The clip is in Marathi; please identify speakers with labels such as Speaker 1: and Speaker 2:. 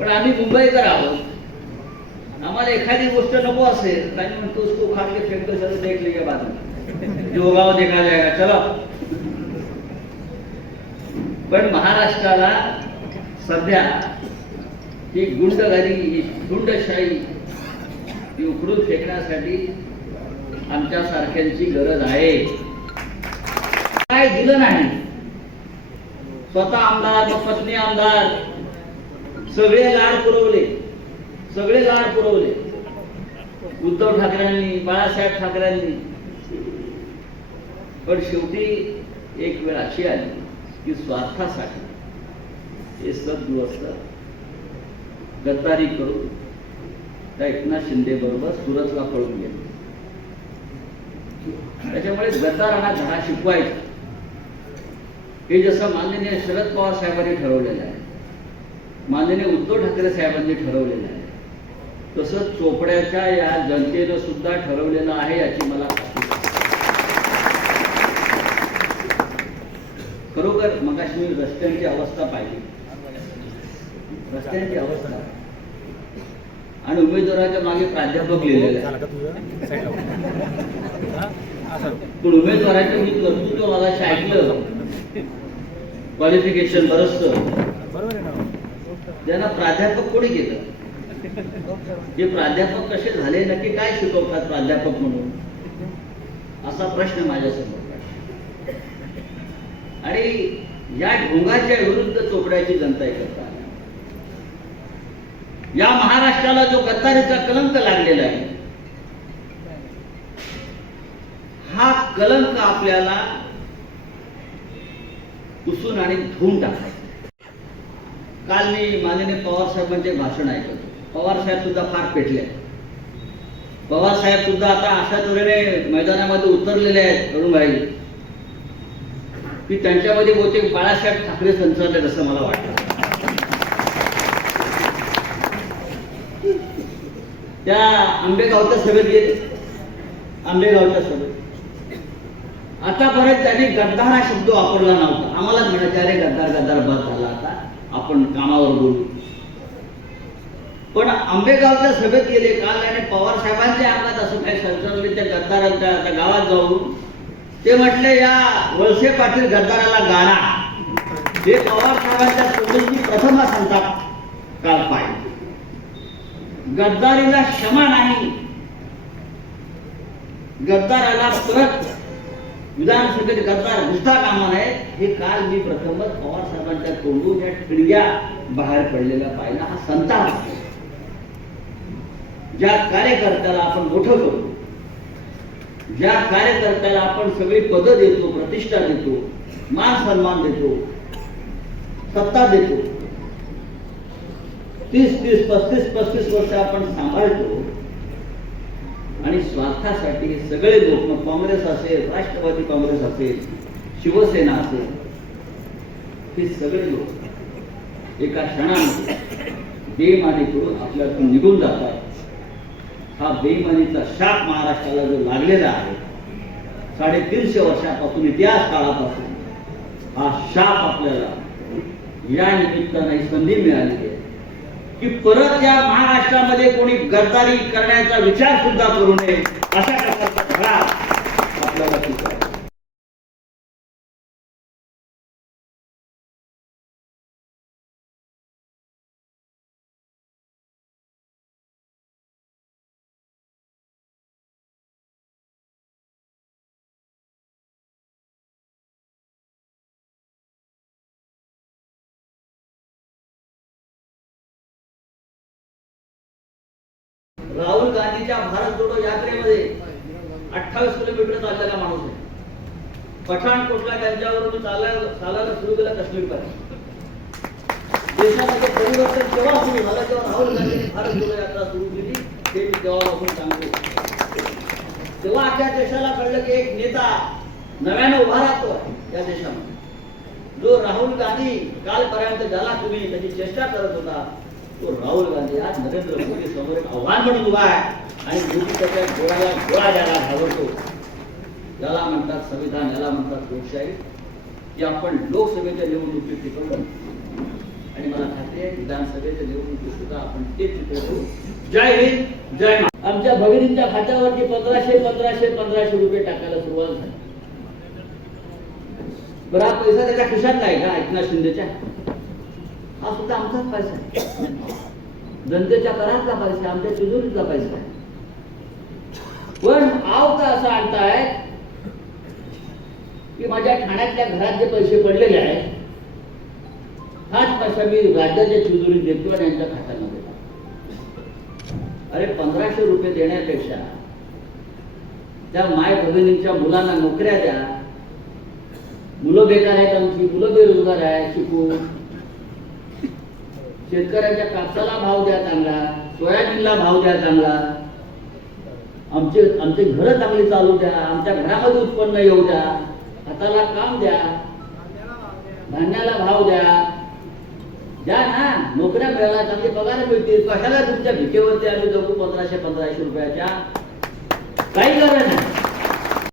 Speaker 1: पण आम्ही मुंबईकर आहोत आम्हाला एखादी गोष्ट नको असेल तर आम्ही म्हणतो उसको खा के फेंक चलो देख लेंगे बाद में जो देखा जाएगा चलो. पण महाराष्ट्राला सध्या ही गुंडगारी ही गुंडशाही ही उकडून फेकण्यासाठी आमच्या सारख्यांची गरज आहे. काय दिलं नाही. स्वतः आमदार पत्नी आमदार सगळे लाड पुरवले. सगळे लाड पुरवले. उद्धव ठाकरेंनी बाळासाहेब ठाकरेंनी. पण शेवटी एक वेळ अशी आली की स्वार्थासाठी हे सद्गृहस्थ गद्दारी करून त्या एकनाथ शिंदे बरोबर सुरतला पळून गेले. त्याच्यामुळे गद्दारांना धडा शिकवायचा. हे जसं माननीय शरद पवार साहेबांनी ठरवलेलं आहे. माननीय उद्धव ठाकरे साहेबांनी ठरवलेलं आहे. तसं चोपड्याच्या या जनतेनं सुद्धा ठरवलेलं आहे याची मला. खरोखर मगाशी मी रस्त्यांची अवस्था पाहिली. रस्त्यांची अवस्था. आणि उमेदवाराच्या मागे प्राध्यापक लिहिलेले. पण उमेदवाराचं मी कर्तृत्व मला ऐकलं क्वालिफिकेशन बरंच
Speaker 2: बरोबर
Speaker 1: ज्यांना प्राध्यापक कोणी केलं जे प्राध्यापक कसे झाले नक्की काय शिकवतात प्राध्यापक म्हणून? असा प्रश्न माझ्यासमोर आणि या ढोंगाच्या विरुद्ध चोपड्याची जनता एकत्र या महाराष्ट्राला जो गद्दारीचा कलंक लागलेला आहे हा कलंक आपल्याला पुसून आणि धुवून टाकायचा. काल मी माननीय पवार साहेबांचे भाषण ऐकलं. पवार साहेब सुद्धा फार पेटले. पवार साहेब सुद्धा आता अशा तऱ्हेने मैदानामध्ये उतरलेले आहेत अरुणभाई की त्यांच्यामध्ये बहुतेक बाळासाहेब ठाकरे संचारले असं मला वाटतं. त्या आंबेगावच्या सभेत गेले. आंबेगावच्या सभेत. आतापर्यंत त्यांनी गद्दार हा शब्द वापरला नव्हता. आम्हालाच म्हणायचे अरे गद्दार गद्दार बस झाला आता. आपण कामावर बोलू. पण आंबेगावच्या सभेत गेले काल आणि पवार साहेबांच्या अंगात असं काही संचालले त्या गद्दारांच्या त्या गावात जाऊन ते म्हटले या वळसे पाटील गद्दाराला गाणा हे पवार साहेबांच्या तोंडून प्रथम संताप काल पाहिजे गद्दारीला क्षमा नाही. गद्दाराला परत विधानसभेत गद्दार दुसरा कामा नये. हे काल मी प्रथमच पवार साहेबांच्या तोंडून या ठिणग्या बाहेर पडलेला पाहिला. हा संताप आहे. ज्या कार्यकर्त्याला आपण मोठं करतो ज्या कार्यकर्त्याला आपण सगळी पदं देतो प्रतिष्ठा देतो मान सन्मान देतो सत्ता देतो तीस तीस पस्तीस पस्तीस वर्ष आपण सांभाळतो. आणि स्वार्थासाठी हे सगळे लोक मग काँग्रेस असेल राष्ट्रवादी काँग्रेस असेल शिवसेना असेल हे सगळे लोक एका क्षणामध्ये बेमानी करून आपल्यातून निघून जातात हा बेमानीचा शाप महाराष्ट्राला जो लागलेला आहे साडेतीनशे वर्षापासून इतिहास काळापासून हा शाप आपल्याला या निमित्तानं ही संधी मिळाली आहे. की परत या महाराष्ट्रामध्ये कोणी गद्दारी करण्याचा विचार सुद्धा करू नये. अशा प्रकारचा धडा आपल्याला गांधीच्या भारत जोडो यात्रेमध्ये अठ्ठावीस किलोमीटर चाललेला माणूस आहे. पठाणकोटला त्यांच्यावरून चालायला चालायला सुरू केलं काश्मीरपर्यंत देशामध्ये परिवर्तन केव्हा सुरू झालं? तेव्हा राहुल गांधींनी भारत जोडो यात्रा सुरू केली ते मी तेव्हापासून सांगतो. तेव्हा अख्ख्या देशाला कळलं की एक नेता नव्यानं उभा राहतो या देशामध्ये. जो राहुल गांधी कालपर्यंत ज्याला तुम्ही त्याची चेष्टा करत होता तो राहुल गांधी आज नरेंद्र मोदी समोर एक आव्हान म्हणून उभा आहे. आणि मोदी त्याच्या डोळ्याला द्यायला घालवतो. याला म्हणतात संविधान याला म्हणतात लोकशाही. की आपण लोकसभेच्या निवडणुकीत टिकवलं आणि मला खात्री आहे विधानसभेच्या निवडणुकीत सुद्धा आपण ते चित्र जय हिंद जय आमच्या भगिनींच्या खात्यावरती पंधराशे पंधराशे पंधराशे रुपये टाकायला सुरुवात झाली. बरं हा पैसा त्याच्या खिशात नाही का एकनाथ शिंदेच्या? हा सुद्धा आमचाच पैसा आहे. जनतेच्या करातला पैसा आमच्या तिजोरीतला पैसा आहे. पण आव का असं आणताय? की माझ्या ठाण्यातल्या घरात जे पैसे पडलेले आहेत हाच पैसा मी राज्याच्या तिजोरीत देतो आणि यांच्या खात्यामध्ये अरे पंधराशे रुपये देण्यापेक्षा त्या माय भगिनींच्या मुलांना नोकऱ्या द्या मुलं बेकार आहेत आमची मुलं बेरोजगार आहेत शिकून शेतकऱ्याच्या कापसाला भाव द्या चांगला सोयाबीनला भाव द्या चांगला. आमचे आमचे घरं चांगली चालू द्या आमच्या घरामध्ये उत्पन्न येऊ द्या. हाताला काम द्या. धान्याला भाव द्या. द्या ना. नोकऱ्या मिळाल्या चांगली पगार मिळतील. कशाला तुमच्या भिकेवरती आम्ही जगू पंधराशे पंधराशे रुपयाच्या?